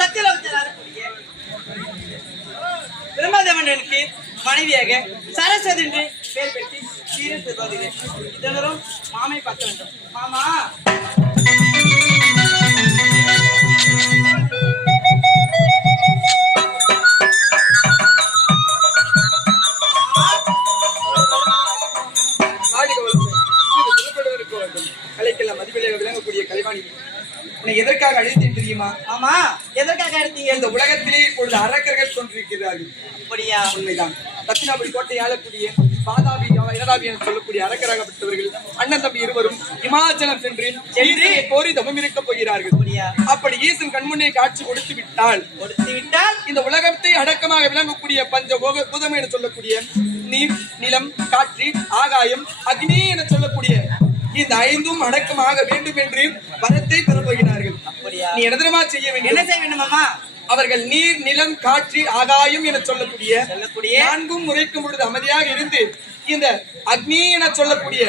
சத்தியலோகத்தில் பிரம்மதேவனுக்கு மனைவியாக சரஸ்வதி என்று பெயர் பெற்று சீரன் திருவாதிகிறேன். இதனரும் மாமை பார்க்க வேண்டும். மாமா கலைக்கெல்லாம் மதிப்பிலே விளங்கக்கூடிய கலைவாணி உன்னை எதற்காக அழைத்தேன் தெரியுமா? ஆமா, எதற்காக அழைத்தீங்க? இந்த உலகத்திலே இப்பொழுது அரக்கர்கள் தோன்றிருக்கிறார்கள். அப்படியா? உண்மைதான். தட்சிணாபுரி கோட்டை ஆளக்கூடிய பாதாபி இரடாபி என சொல்லக்கூடிய அரக்கராகப்பட்டவர்கள் அண்ணன் தம்பி இருவரும் இமாச்சலம் சென்று கோரி தவம் இருக்க போகிறார்கள். அப்படி ஈசன் கண்முன்னே காட்சி கொடுத்து விட்டால் இந்த உலகத்தை அடக்கமாக விளங்கக்கூடிய பஞ்ச பூதம் என சொல்லக்கூடிய நீர், நிலம், காற்று, ஆகாயம், அக்னி என சொல்லக்கூடிய இந்த ஐந்தும் அடக்கமாக வேண்டும் என்று வரத்தை பெறப்போகிறார்கள். நீ எதனமா செய்ய வேண்டும்? என்ன செய்ய வேண்டும் மாமா? அவர்கள் நீர், நிலம், காற்று, ஆகாயம் என சொல்லக்கூடிய நான்கும் முறைக்கும் பொழுது அமைதியாக இருந்து இந்த அக்னி என சொல்லக்கூடிய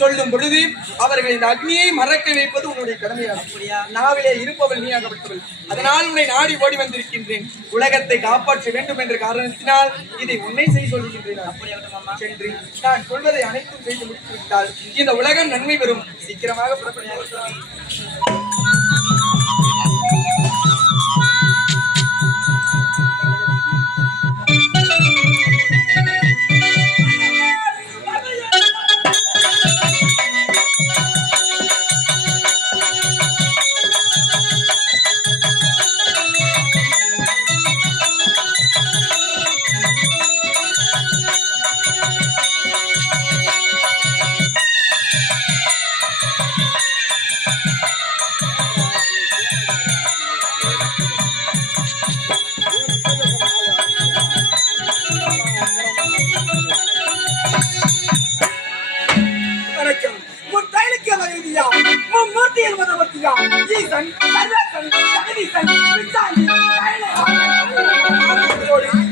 சொல்லும் பொழுது அவர்கள் இந்த அக்னியை மறக்க வைப்பது உன்னுடைய கடமையாகும். நாவிலே இருப்பவள் நீயாகப்பட்டவள். அதனால் உன்னை நாடி ஓடி வந்திருக்கின்றேன். உலகத்தை காப்பாற்ற வேண்டும் என்ற காரணத்தினால் இதை உன்னை செய்ய சொல்லுகின்றேன். சென்று நான் சொல்வதை அனைத்தும் செய்து முடித்துவிட்டால் இந்த உலகம் நன்மை பெறும். சீக்கிரமாக புறப்படுகிறேன்.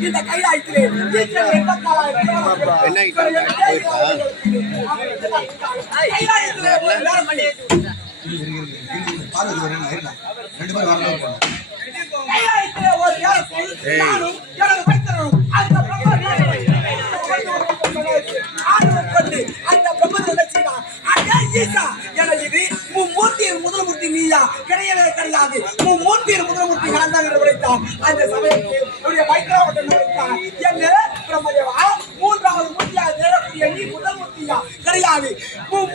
இந்த கைலாயத்திலே முதலமூர்த்தி நீயா கிடையவே கிடையாது. மூர்த்தியின் முதலமூர்த்தி நான் தான் உரைத்தான். அந்த சமயத்தில் வைத்திராவட்டம் உரைத்தான். என்ன பிரம்மதேவா, மூன்றாவது மூர்த்தியாக நேரக்கூடிய நீ முதல்மூர்த்தியா கிடையாது.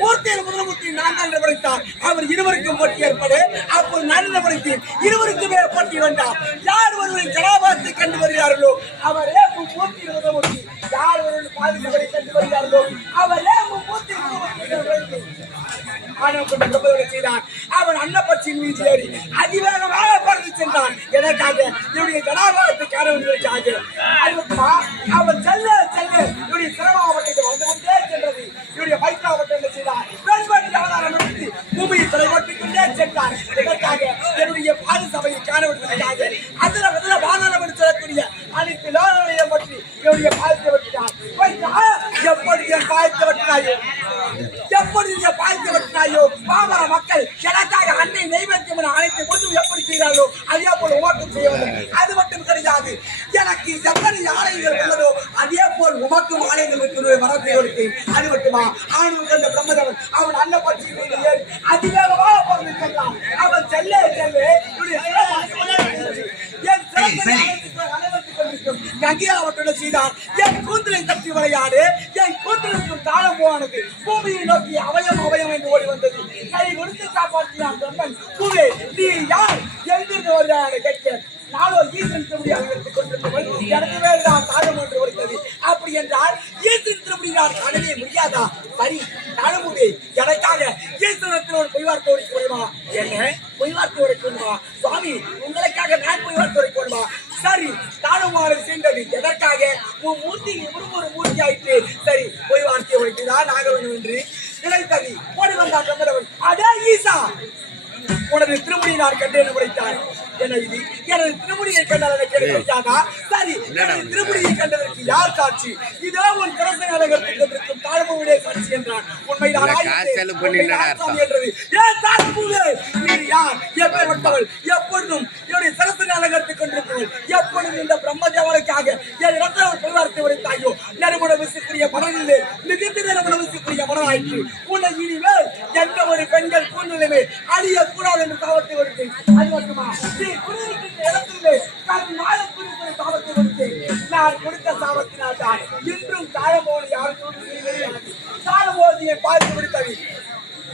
மூர்த்தியின் முதலமூர்த்தி நான் தான் உரைத்தான். அவர் இருவருக்கும் போட்டி ஏற்படு. அப்போது நான் உரைத்தேன். இருவருக்குமே போட்டி வேண்டாம். யார் ஒருவரின் ஜடாபாரத்தை கண்டு வருகிறார்களோ அவரே மூர்த்தியின் முதலமூர்த்தி. யார் ஒருவரின் பாதுகாப்பை கண்டு வருகிறார்களோ அவரே மூர்த்தியின் முதலமூர்த்தி. அவன் அன்னப்பட்சியின் மீது ஏறி அதிவேகமாக பறந்து சென்றான். எனக்காக என்னுடைய ஜனாபாரத்தை காண வேண்டியதற்காக. அவன் செல்ல செல்ல என்னுடைய சிரமாவட்டத்தை வந்து கொண்டே சென்றது. என்னுடைய வைத்திராவட்டம் என்ன செய்தார்? பெண்பட்டி அவதாரம் எடுத்து பூமியை தலைப்பட்டுக் கொண்டே சென்றார். இதற்காக என்னுடைய பாது சபையை காண வேண்டியதற்காக அதில் வாதனம் என்று சொல்லக்கூடிய அனைத்து லோகங்களையும் பற்றி என்னுடைய பாதத்தை வெட்டினார். எப்படி என் பாதத்தை வெட்டினாயோ, எப்படி என் பாதத்தை வெட்டினாயோ, பாமர மக்கள் எனக்காக அன்னை நைவேத்தியம் அனைத்து பொழுதும் எப்படி செய்கிறார்களோ அதே போல ஓட்டம் செய்ய வேண்டும். அது மட்டும் கிடையாது, எனக்கு எத்தனை ஆலயங்கள் உள்ளதோ அதே போல் உமக்கும் ஆலயங்கள் இருக்கிற வரத்தை கொடுத்தேன். அது மட்டுமா, ஆணவம் கண்ட பிரம்மதேவன் அவன் அன்னப்பட்சி அதிவேகமாக பறந்து சென்றான். அவன் செல்ல செல்ல கங்கையாவட்டம் செய்தார். என் கூந்தலை தட்டி விளையாடு, என் கூந்தலுக்கும் தாழம் போனது. பூமியை நோக்கி அவயம் அவயம் என்று ஓடி வந்தது. கை கொடுத்து காப்பாற்றினான் பிரம்மன். பூவே நீ யார், எங்கிருந்து வருகிறாய் கேட்க நானோ ஈசன் திருமணியாக எடுத்துக் கொண்டிருந்தவன். எனக்கு வேறுதான் தாழம் என்று ஒழித்தது. அப்படி என்றால் ஈசன் திருமணியால் காணவே முடியாதா? சரி தாழமுதே, எனக்காக ஈசனத்தில் ஒரு பொய்வார்த்தை உரைக்க முடியுமா? என்ன பொய்வார்த்தை உரைக்க முடியுமா? சுவாமி உங்களுக்காக நான் பொய்வார்த்தை உரைக்க முடியுமா? சரி தாழமாறு சென்றது. எதற்காக? உன் மூர்த்தி ஒரு மூர்த்தி ஆயிற்று. சரி பொய் வார்த்தை உரைத்துதான் ஆக வேண்டும் என்று நினைத்தது. ஓடி வந்தான் பிரம்மதேவன். அதே ஈசா உனது திருமணி நான் கண்டேன் உரைத்தான். என்ன இது எனது திருமுடியை கண்டால் எனக்கு தெரியாதா? சரி, எனது திருமுடியை கண்டதற்கு யார் சாட்சி? இதோ உன் கரசை அழகத்துக்கு இருக்கும் தாழ்வுடைய சாட்சி என்றான். உண்மைதான் என்றது. ஏன் தாழ்வுவே? நீ யார்? எப்பேற்பட்டவள்? எப்பொழுதும் என்னுடைய சரசனை அழகத்துக் கொண்டிருப்பவள். எப்பொழுதும் இந்த பிரம்மதேவனுக்காக என் இரத்தவள் பரிவாரத்தை உடைத்தாயோ நறுமணம் வீசக்கூடிய மனதிலே மிகுந்த நறுமணம் வீசக்கூடிய மனதாயிற்று. உன்னை இனிமேல் எந்த ஒரு பெண்கள் கூழ்நிலையுமே அழியக்கூடாது என்று சாபத்தை கொடுத்தேன். அது மட்டுமா, நீ குடியிருக்கின்ற இடத்திலே நான் நாளும் குறித்த சாபத்தை கொடுத்தேன். நான் கொடுத்த சாபத்தினால் தான் இன்றும் தாழமோடு யாருக்கும் தாழமோதியை பார்த்து விடுத்தவி.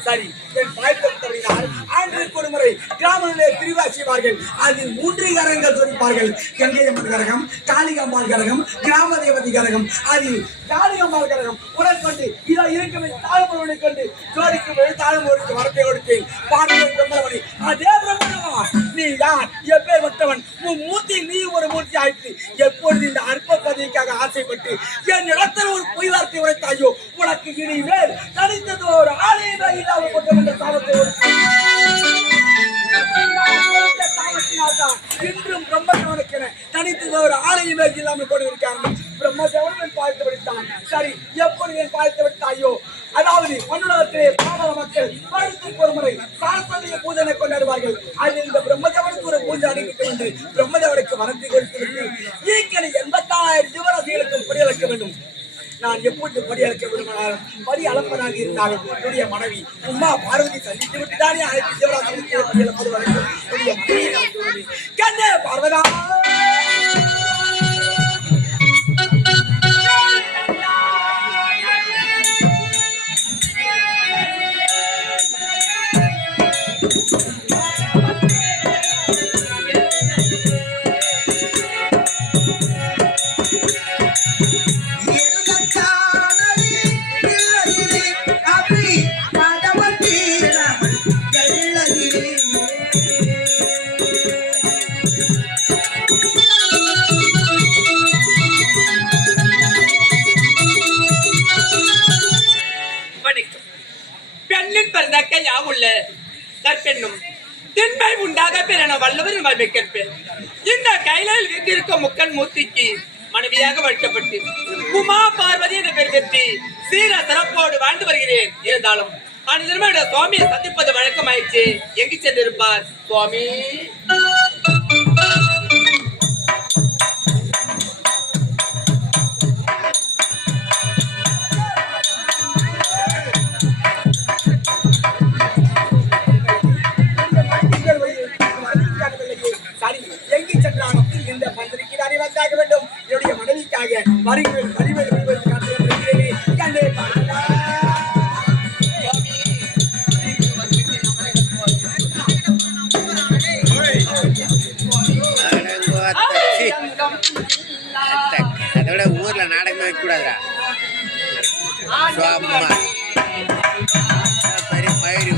சரி, என் பாய்த்தவினால் ஆண்டுக்கு ஒரு முறை கிராமங்களிலே திருவிழா செய்வார்கள். அதில் 3 கரகங்கள் சொரிப்பார்கள். கங்கையம்மன் கரகம், காளிகாம்பாள் கரகம், கிராம தேவதி கரகம். அதில் காளிகாம்பாள் கரகம் உடற்கொண்டு இதோ இருக்கும் தாழ்மொழி கொண்டு ஜோடிக்கு போய் தாழ்மொழிக்கு வரத்தை கொடுத்தேன். பார்க்கிறேன் பிரம்மணி. அதே பிரம்மணமா நீ யார்? எப்பேற்பட்டவன்? உன் மூர்த்தி நீ ஒரு மூர்த்தி ஆயிற்று. எப்பொழுது இந்த அற்ப பதவிக்காக ஆசைப்பட்டு என் இடத்தில் ஒரு பொய் வார்த்தை உரைத்தாயோ உனக்கு இனிமேல் தனித்தது ஒரு ஆலயமே இல்லாமல் கொண்டு வந்த சாபத்தை இன்றும் பிரம்மதேவனுக்கென தனித்தது ஒரு ஆலயமே இல்லாமல் கொண்டு இருக்கிறார்கள். பிரம்மதேவன் பார்த்து விடுத்தான். சரி, எப்பொழுது என் பார்த்து விட்டாயோ, அதாவது மண்ணுலகத்திலே பாமர மக்கள் வருடத்துக்கு ஒரு முறை சாரஸ்வதிய பூஜனை கொண்டாடுவார்கள். அதில் இந்த பிரம்மதேவனுக்கு ஒரு பூஜை அணிவிக்க என்று பிரம்மதேவனுக்கு வரத்தை கொடுத்து விட்டு ஈக்கனை 84,000 யுவராசிகளுக்கும் படியளக்க வேண்டும். நான் எப்பொழுது படியளக்க விரும்பினாலும் படி அளப்பதாக இருந்தாலும் என்னுடைய மனைவி உமா பார்வதி சந்தித்து விட்டுதானே அனைத்து சிவராசிகளுக்கு படியளப்படுவார்கள். என்னுடைய மனைவியை நான் சொல்லுவேன். கண்ணே பார்வதா, இந்த கைலையில் வீட்டிற்கும் முக்கன் மூர்த்திக்கு மனைவியாக வளர்க்கப்பட்டு உமா பார்வதி என்ற பெயர் பெற்று சீர சிறப்போடு வாழ்ந்து வருகிறேன். இருந்தாலும் அந்த சுவாமியை சந்திப்பது வழக்கமாயிடுச்சு. எங்கு சென்றிருப்பார் சுவாமி? அதோட ஊர்ல நாடகமே வைக்க கூடாதுடா. பயிரி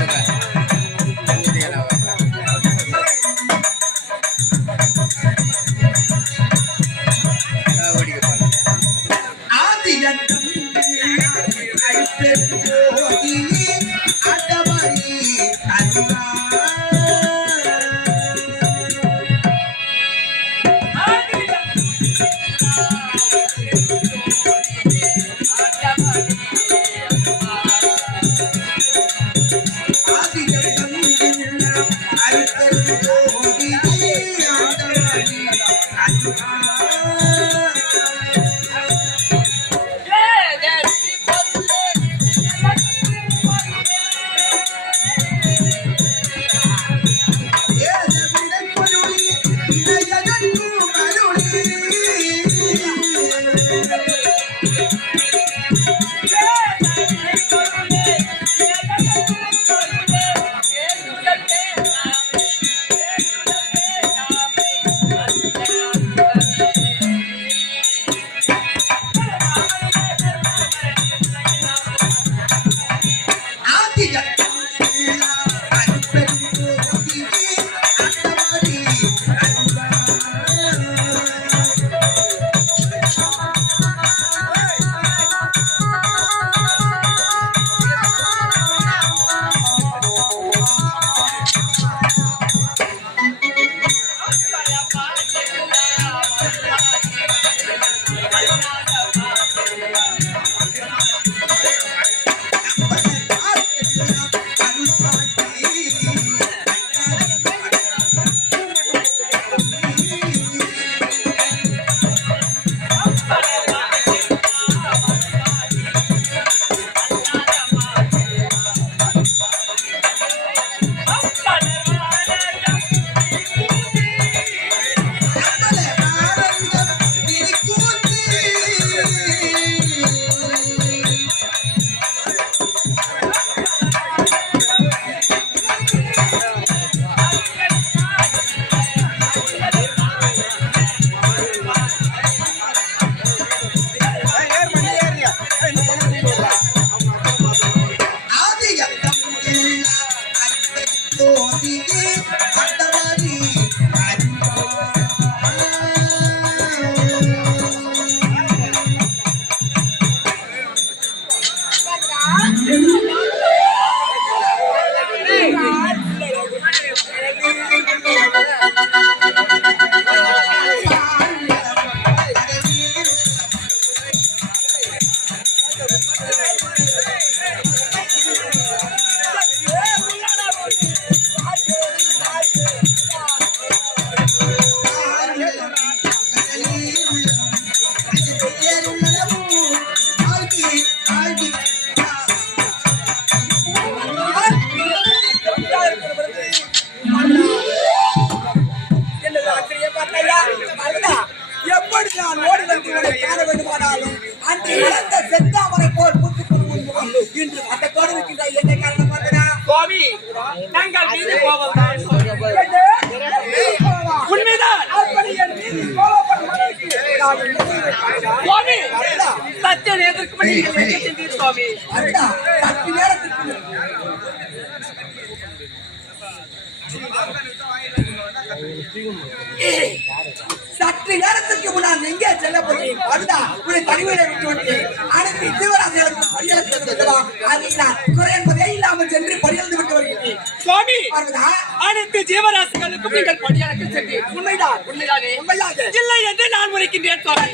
எப்படி நான் ஓடி வந்து இவரை காண வேண்டுமானாலும் அன்று நடந்த செந்தாமரை போல் இன்று மட்டத்தோடு இருக்கின்ற என்ன காரணம் பார்த்தனா சுவாமி நாங்கள் மீது கோபம் தான் உண்மைதான் அப்படி என் மீது கோபப்படுவதற்கு சுவாமி சத்திய நேரத்திற்கு முன்னாடி நீங்கள் எங்கே சென்றீர் சுவாமி அண்ணா சற்று நேரத்துக்கு சற்று நேரத்துக்கு முன்னால் எங்கே செல்ல போகிறேன் அதுதா உன்னை தனிமையில விட்டு விட்டேன் அனைத்து ஜீவராசிகளுக்கு பரியலுக்கு இருக்கலாம் அதை நான் குறை என்பதே இல்லாமல் சென்று பரியந்து விட்டு வருகிறேன் சுவாமி அதுதா அனைத்து ஜீவராசிகளுக்கும் நீங்கள் படியாளருக்கு சென்றீர் உண்மைதான் உண்மைதானே உண்மையாக இல்லை என்று நான் உரைக்கின்றேன் சுவாமி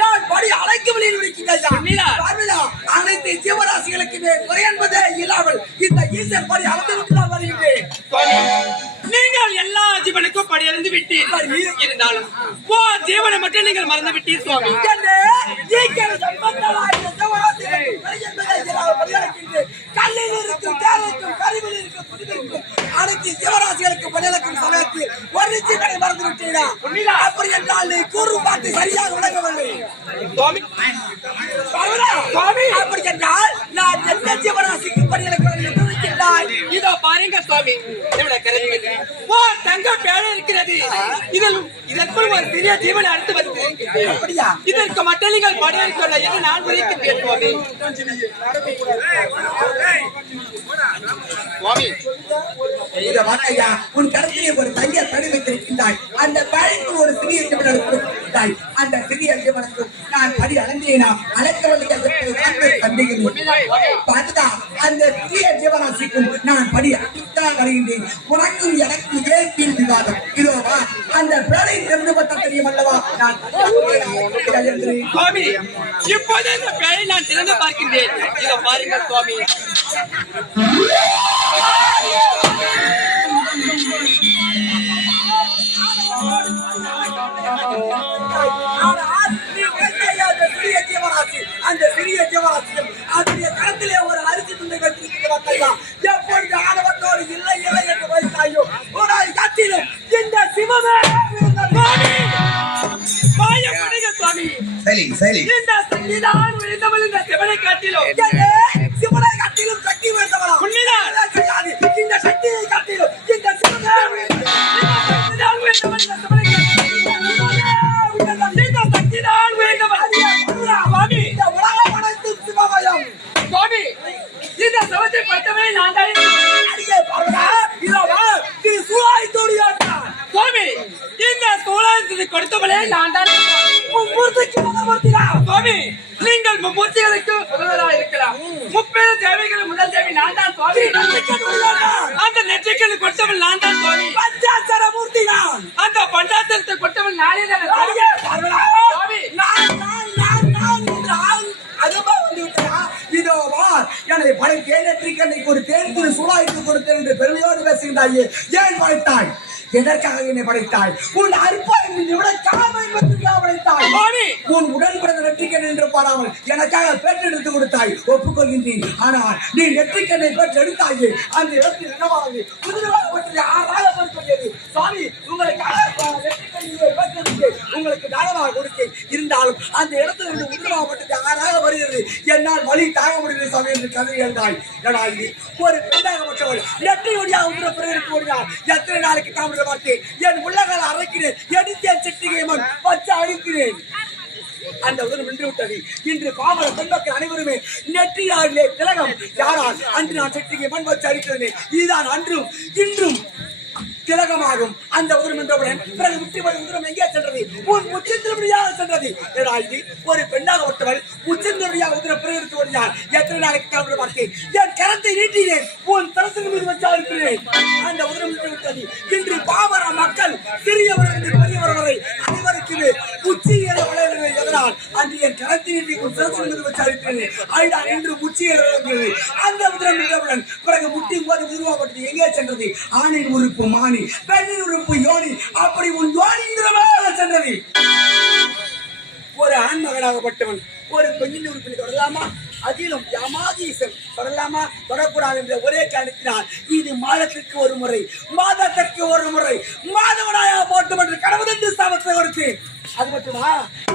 நான் படி அழைக்கும் வழியில் விடுக்கின்றேன் உண்மைதான். அனைத்து ஜீவராசிகளுக்கு குறை என்பதே இல்லாமல் இந்த ஈசன் படி அளந்திருக்கு நான் வருகின்றேன் சுவாமி நீங்கள் எல்லா ஜீவனுக்கும் படியறிந்து விட்டீர் இருந்தாலும் ஓ ஜீவனை மட்டும் நீங்கள் மறந்து விட்டீர் சுவாமி கல்லில் இருக்கும் தேரைக்கும் கருவில் இருக்கும் புதிவிற்கும் அனைத்து ஜீவராசிகளுக்கு பதிலக்கும் சமயத்தில் ஒரு ஜீவனை மறந்து விட்டீரா அப்படி என்றால் நீ கூறும் பார்த்து சரியாக விளங்கவில்லை சுவாமி சுவாமி அப்படி என்றால் நான் எந்த ஜீவராசிக்கு பதிலக்கு இருக்கின்றாய் இதோ பாருங்க சுவாமி இவ்வளவு கருத்து ஓ தங்க பேழை இருக்கிறது இதற்குள் ஒரு சிறிய ஜீவனை அடுத்து வருகிறது அப்படியா இதற்கு மட்டும் நீங்கள் படியளிக்கவில்லை என்று நான் உரைக்கின்றேன் சுவாமி சுவாமி இத வாக்கையா உன் கருத்திலே ஒரு தைய தடி வைத்திருக்கின்றாய் அந்த பேழைக்கு ஒரு சிறிய ஜீவனை கொடுத்திருக்கின்றாய் அந்த சிறிய ஜீவனுக்கு நான் படி அளந்தேனா அழைக்கவில்லை பார்த்துதான் அந்த சிறிய ஜீவராசிக்கும் நான் படி அழைத்தான் வருகின்றேன் உனக்கும் எனக்கு ஏன் கீழ் விவாதம் இதோவா அந்த பேழை திறந்து பட்ட தெரியும் அல்லவா நான் சுவாமி இப்போது இந்த பேழை நான் திறந்து பார்க்கின்றேன் இதோ பாருங்கள் சுவாமி அந்த சிறிய ஜீவராசியும் அதனுடைய கரத்திலே ஒரு அரிசி துண்டை வைத்திருக்கிறதா எப்பொழுது ஆணவத்தோடு இல்லை இல்லை என்று வைத்தாயோ ஒரு கட்டிலும் இந்த சிவமே சரி இந்த சக்திதான் விழுந்தவள் இந்த சிவனை காட்டிலும் சிவனை காட்டிலும் சக்தி விழுந்தவளா உண்மைதான் கிடையாது இந்த சக்தியை காட்டிலும் இந்த சிவமே சுவாமி இந்த சவத்தை பட்டவனை நான் தான் சுவாமி இந்த சூழலை கொடுத்தவளே நான் தான் சுவாமி நீங்கள் மும்மூர்த்திகளுக்கு முதல்வராக இருக்கலாம் முப்பேறு தேவைகள் முதல் தேவை நான் தான் சுவாமி அந்த நெற்றிக்கு கொடுத்தவள் நான் தான் சுவாமி பஞ்சாசர மூர்த்தி நான் அந்த பஞ்சாசரத்தை கொடுத்தவள் நானே தான் சுவாமி எனது படை தேனற்றிக்கு ஒரு தேர்தல் சூழாய்க்கு கொடுத்தேன் என்று பெருமையோடு பேசுகின்றாயே ஏன் படைத்தாய் எதற்காக என்னை படைத்தாய் உன் அற்பாய் விட காமை படைத்தாய் உன் உடன் பிறந்த நெற்றிக்கண் என்று பாராமல் எனக்காக பெற்றெடுத்து கொடுத்தாய் ஒப்புக்கொள்கின்றேன் ஆனால் நீ நெற்றிக்கண்ணை பெற்றெடுத்தாயே அந்த இடத்தில் என்னவாக புதிதாக ஆறாக சாமி உங்களுக்காக நெற்றிக்கண்ணியை பெற்றெடுத்து உங்களுக்கு தானமாக கொடுத்தேன் இருந்தாலும் அந்த இடத்துல இருந்து உதிரவாகப்பட்டது ஆறாக வருகிறது என்னால் வழி தாங்க முடியல சாமி என்று கதை எழுந்தாய் எடாயி ஒரு பெண்ணாகப்பட்டவள் நெற்றி ஒடியாக உதிர பிறகு ஓடினார் எத்தனை நாளைக்கு தாமரை பார்த்தேன் என் உள்ளகால அரைக்கிறேன் எடுத்தேன் சிட்டிகை மண் வச்சு அடிக்கிறேன் அந்த உதரம் நின்று விட்டது. இன்று பாமர பெண்மக்கள் அனைவருமே நெற்றியாரிலே திலகம் யாரால் அன்று நான் சக்திக்கு மண் வச்சு அடித்தேன். இதுதான் அன்றும் இன்றும் திலகமாகும். அந்த உதரம் என்றவுடன் பிறகு முற்றிபடி உதரம் எங்கே சென்றது? உன் உச்சந்திரபடியாக சென்றது. இது ஒரு பெண்ணாகப்பட்டவள் உச்சந்திரபடியாக உதரம் பிறகு வருகிறார். எத்தனை நாளைக்கு காவல் பார்த்தேன். என் கரத்தை நீட்டினேன். உன் தரத்தின் மீது வச்சா இருக்கிறேன். அந்த உதரம் நின்று விட்டது. இன்று பாமர மக்கள் சிறியவர்கள் பெரியவர் வரை அனைவருக்குமே உச்சிகளை வளர்கிறது. எதனால் அன்று என் கரத்தை நீட்டி உன் தரத்தின் மீது வச்சா இருக்கிறேன். அதுதான் இன்று உச்சிகளை வளர்கிறது. அந்த உதரம் நின்றவுடன் பிறகு முட்டி போது உருவாக்கப்பட்டது. எங்கே சென்றது? ஆணின் உறுப்பு மானி, பெண்ணின் உறுப்பு யோனி. அப்படி உன் யோனிந்திரமாக சென்றது. ஒரு ஆண் மகனாகப்பட்டவன் ஒரு பெண்ணின் உறுப்பினை தொடரலாமா? அதிலும் யமாதீசன் தொடரலாமா? தொடரக்கூடாது என்ற ஒரே காரணத்தினால் இது மாதத்திற்கு ஒரு முறை, மாதத்திற்கு ஒரு முறை மாதவனாக போட்டும் என்று கடவுள் ஸ்தாபத்தை கொடுத்து. அது மட்டுமா?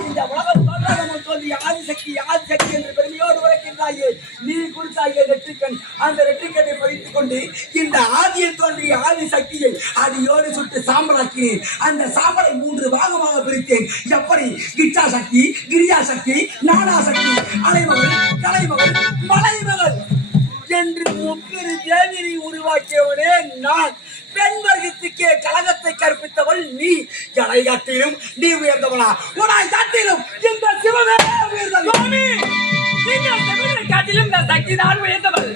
இந்த உலகம் தோன்றாமல் தோன்றிய ஆதிசக்தி ஆதிசக்தி என்று பெருமையோடு உரைக்கின்றாயே நீ குறித்தாயே நெற்றிக்கண். அந்த நெற்றிக்கண்ணை பறித்துக் கொண்டு இந்த ஆதியில் தோன்றிய ஆதிசக்தியை அடியோடு சுட்டு சாம்பலாக்கினேன். அந்த சாம்பலை 3 பாகமாக பிரித்தேன். எப்படி? கிச்சா சக்தி, கிரியா சக்தி, நானா சக்தி, அலைமகள், கலைமகள், மலைமகள் என்று 3 தேவியை உருவாக்கியவனே நான். பெண் வர்க்கத்துக்கே கழகத்தை கற்பித்தவள் நீ. எனை காட்டிலும் நீ உயர்ந்தவளா? உன்னை காட்டிலும் இந்த சிவமே உயர்ந்தவள். நீங்கள் சிவனை காட்டிலும் இந்த சக்தி தான் உயர்ந்தவள்.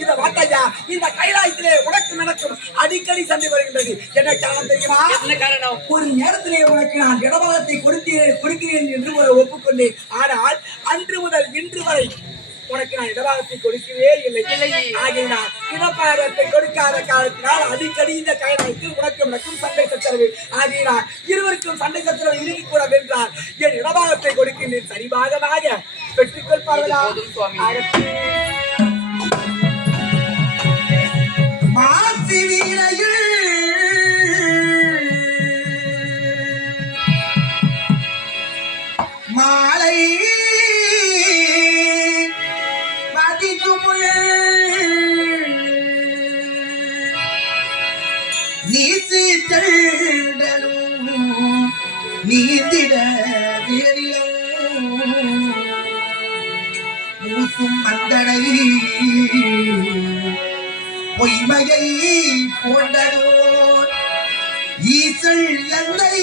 இந்த வார்த்தையா இந்த கைலாயத்திலே உனக்கு நடக்கும் அடிக்கடி சண்டை வருகின்றது. என்ன காரணம் தெரியுமா? என்ன காரணம்? ஒரு நேரத்திலே உனக்கு நான் இடபாகத்தை கொடுக்கிறேன் என்று ஒப்புக்கொண்டேன். ஆனால் அன்று முதல் இன்று வரை உனக்கு நான் இடபாகத்தை கொடுக்கவே இல்லை. ஆகினால் இடபாகத்தை கொடுக்காத காலத்தினால் அடிக்கடி இந்த கைலாயத்தில் உனக்கும் சண்டை சச்சரவு. ஆகினால் இருவருக்கும் சண்டை சச்சரவு இருக்கக்கூடாது என்றால் என் இடபாகத்தை கொடுக்கின்றேன். சரிபாகமாக பெற்றுக்கொள் பார்வதா. மாசி வீரையில் மாலை மதிக்குமுள் நீசி செல்டலும் நீந்திட மூசும் மந்தனை பொய்மையை போன்றதோ ஈசல் எந்தை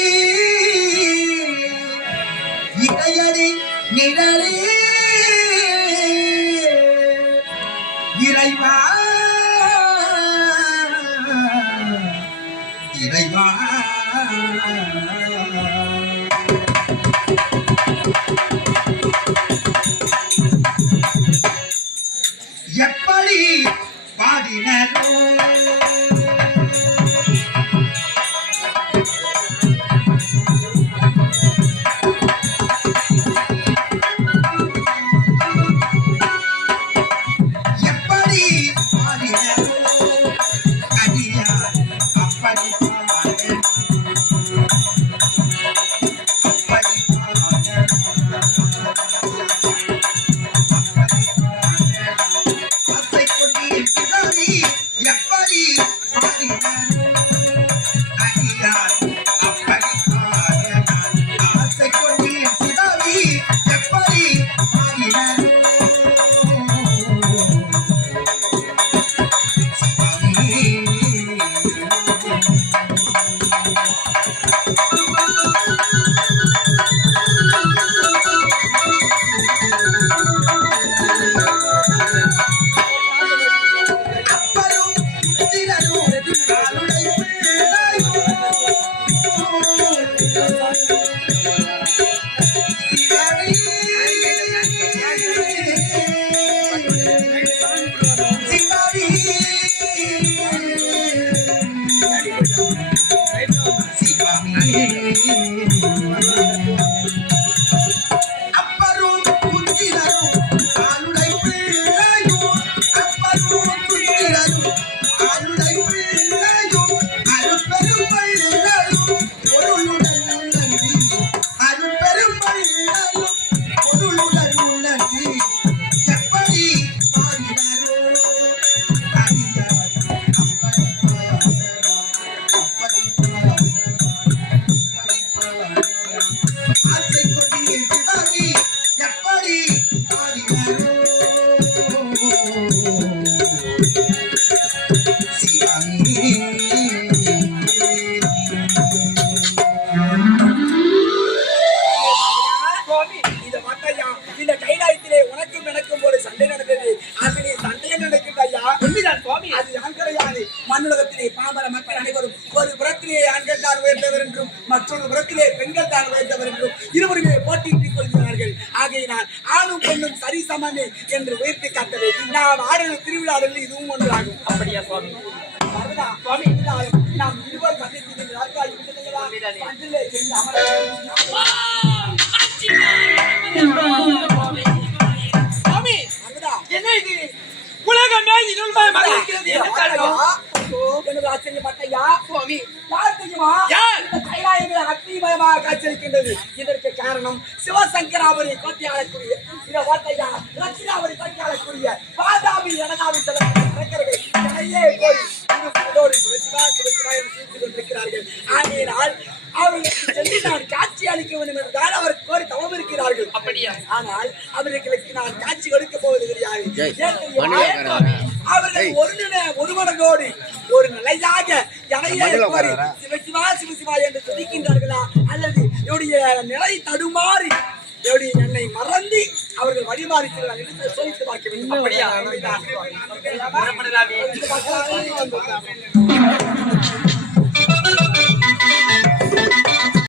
இறையடி நிழலே இறைவா இறைவா. எப்படி பாடினோ எப்படி பாடினோ அடியா அப்படி எப்ப அப்படிதான் சுவாமி. அது ஆண்களையாது. மண்ணுலகத்திலே பாமர மக்கள் அனைவரும் ஒரு புறத்திலே ஆண்கள் தான் உயர்ந்தவர் என்றும் மற்றொரு புறத்திலே பெண்கள் தான் உயர்ந்தவர் என்றும் இருவருமே போட்டியிட்டுக் கொள்கிறார்கள். ஆகையினால் ஆணும் பெண்ணும் சரிசமமே என்று உயர்த்தி காட்டவே நாம் ஆடல் திருவிழாடல் இதுவும் ஒன்றாகும். அப்படியா சுவாமி? வருதா? சுவாமி. நாம் இருவர் சந்தித்து நாட்காலி அப்படிதானே. மண்ணிலே சென்று அமர சுவாமி, வருதா? என்ன இது? உலகமே இருள்மயம் இருக்கிறது. என்ன காரணம்? எனது ஆச்சரியப்பட்டையா சுவாமி, யார் தெரியுமா? யார்? இந்த கைலாயமே அக்னிமயமாக காட்சியளிக்கின்றது. இதற்கு காரணம் சிவசங்கராபுரி கோட்டையாளக்கூடிய இந்த வார்த்தையா லட்சுமியாபுரி கோட்டையாளக்கூடிய பாதாமி எனதாமி செல்லக்கூடிய நிறைய கோரி இதோடு சிவசிவா சிவசிவா என்று சீர்த்து கொண்டிருக்கிறார்கள். ஆகையினால் அவர்களுக்கு சென்று நான் காட்சி அளிக்க வேண்டும் என்றுதான் அவர் கோரி தவம் இருக்கிறார்கள். அப்படியா? ஆனால் அவர்களுக்கு நான் காட்சி கொடுக்க போவது கிடையாது. ஏன் தெரியுமா? அவர்கள் ஒரு மனதோடு ஒரு நிலையாக எனையே கோரி சிவசிவா சிவசிவா என்று துதிக்கின்றார்களா அல்லது என்னுடைய நிலை தடுமாறி என்னுடைய என்னை மறந்து அவர்கள் வழிமாறி செல்வார்கள் என்று சோதித்து பார்க்க வேண்டும். அப்படியா? அப்படிதான். புறப்படலாமே. இந்த மக்களால்